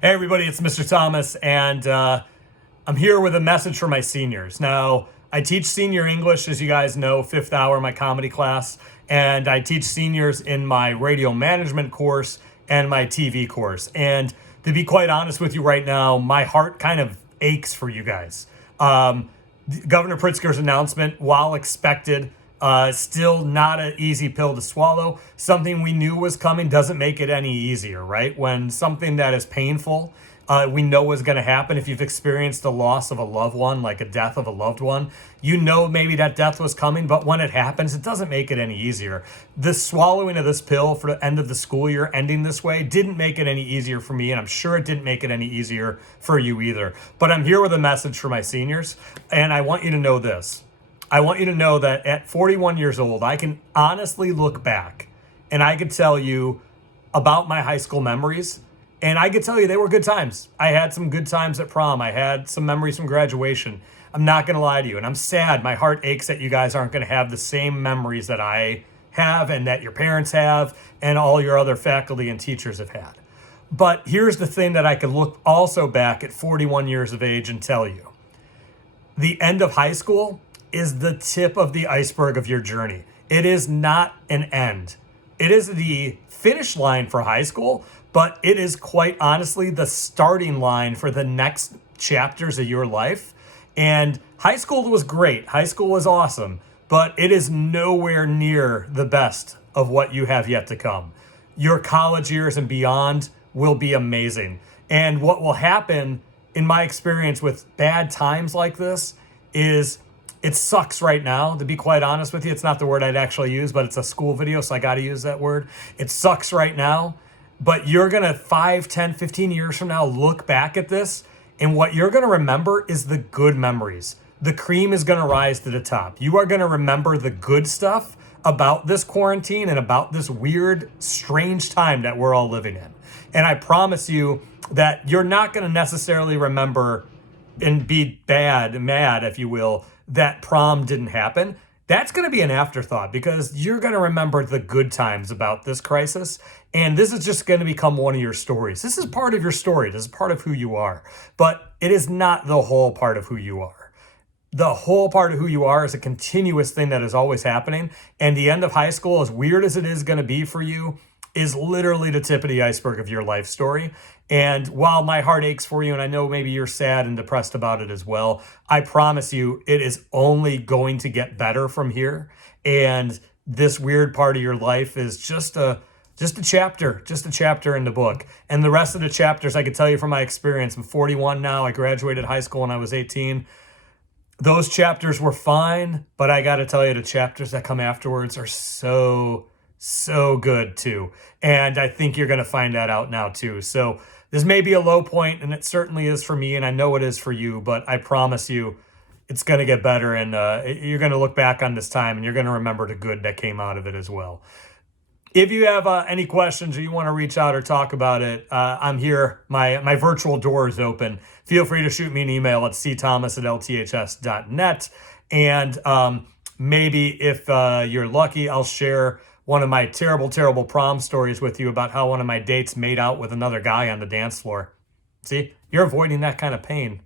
Hey everybody, it's Mr. Thomas, and I'm here with a message for my seniors. Now, I teach senior English, as you guys know, 5th hour, my comedy class, and I teach seniors in my radio management course and my TV course. And to be quite honest with you right now, my heart kind of aches for you guys. Governor Pritzker's announcement, while expected, still not an easy pill to swallow. Something we knew was coming doesn't make it any easier, right? When something that is painful, we know is going to happen. If you've experienced the loss of a loved one, like a death of a loved one, you know maybe that death was coming, but when it happens, it doesn't make it any easier. The swallowing of this pill for the end of the school year ending this way didn't make it any easier for me, and I'm sure it didn't make it any easier for you either. But I'm here with a message for my seniors, and I want you to know this. I want you to know that at 41 years old, I can honestly look back and I could tell you about my high school memories. And I could tell you they were good times. I had some good times at prom. I had some memories from graduation. I'm not going to lie to you. And I'm sad. My heart aches that you guys aren't going to have the same memories that I have and that your parents have and all your other faculty and teachers have had. But here's the thing that I could look also back at 41 years of age and tell you. The end of high school is the tip of the iceberg of your journey. It is not an end. It is the finish line for high school, but it is quite honestly the starting line for the next chapters of your life. And high school was great. High school was awesome, but it is nowhere near the best of what you have yet to come. Your college years and beyond will be amazing. And what will happen, in my experience with bad times like this, is it sucks right now, to be quite honest with you. It's not the word I'd actually use, but it's a school video, so I got to use that word. It sucks right now, but you're going to 5, 10, 15 years from now look back at this, and what you're going to remember is the good memories. The cream is going to rise to the top. You are going to remember the good stuff about this quarantine and about this weird, strange time that we're all living in. And I promise you that you're not going to necessarily remember and be mad, if you will, that prom didn't happen. That's going to be an afterthought because you're going to remember the good times about this crisis. And this is just going to become one of your stories. This is part of your story. This is part of who you are. But it is not the whole part of who you are. The whole part of who you are is a continuous thing that is always happening. And the end of high school, as weird as it is going to be for you, is literally the tip of the iceberg of your life story. And while my heart aches for you, and I know maybe you're sad and depressed about it as well, I promise you it is only going to get better from here. And this weird part of your life is just a chapter in the book. And the rest of the chapters, I can tell you from my experience, I'm 41 now. I graduated high school when I was 18. Those chapters were fine, but I got to tell you, the chapters that come afterwards are so good too. And I think you're going to find that out now too. So this may be a low point, and it certainly is for me, and I know it is for you, but I promise you it's going to get better, and you're going to look back on this time and you're going to remember the good that came out of it as well. If you have any questions or you want to reach out or talk about it, I'm here. My virtual door is open. Feel free to shoot me an email at cthomas@lths.net. And maybe if you're lucky, I'll share one of my terrible prom stories with you about how one of my dates made out with another guy on the dance floor. See, you're avoiding that kind of pain.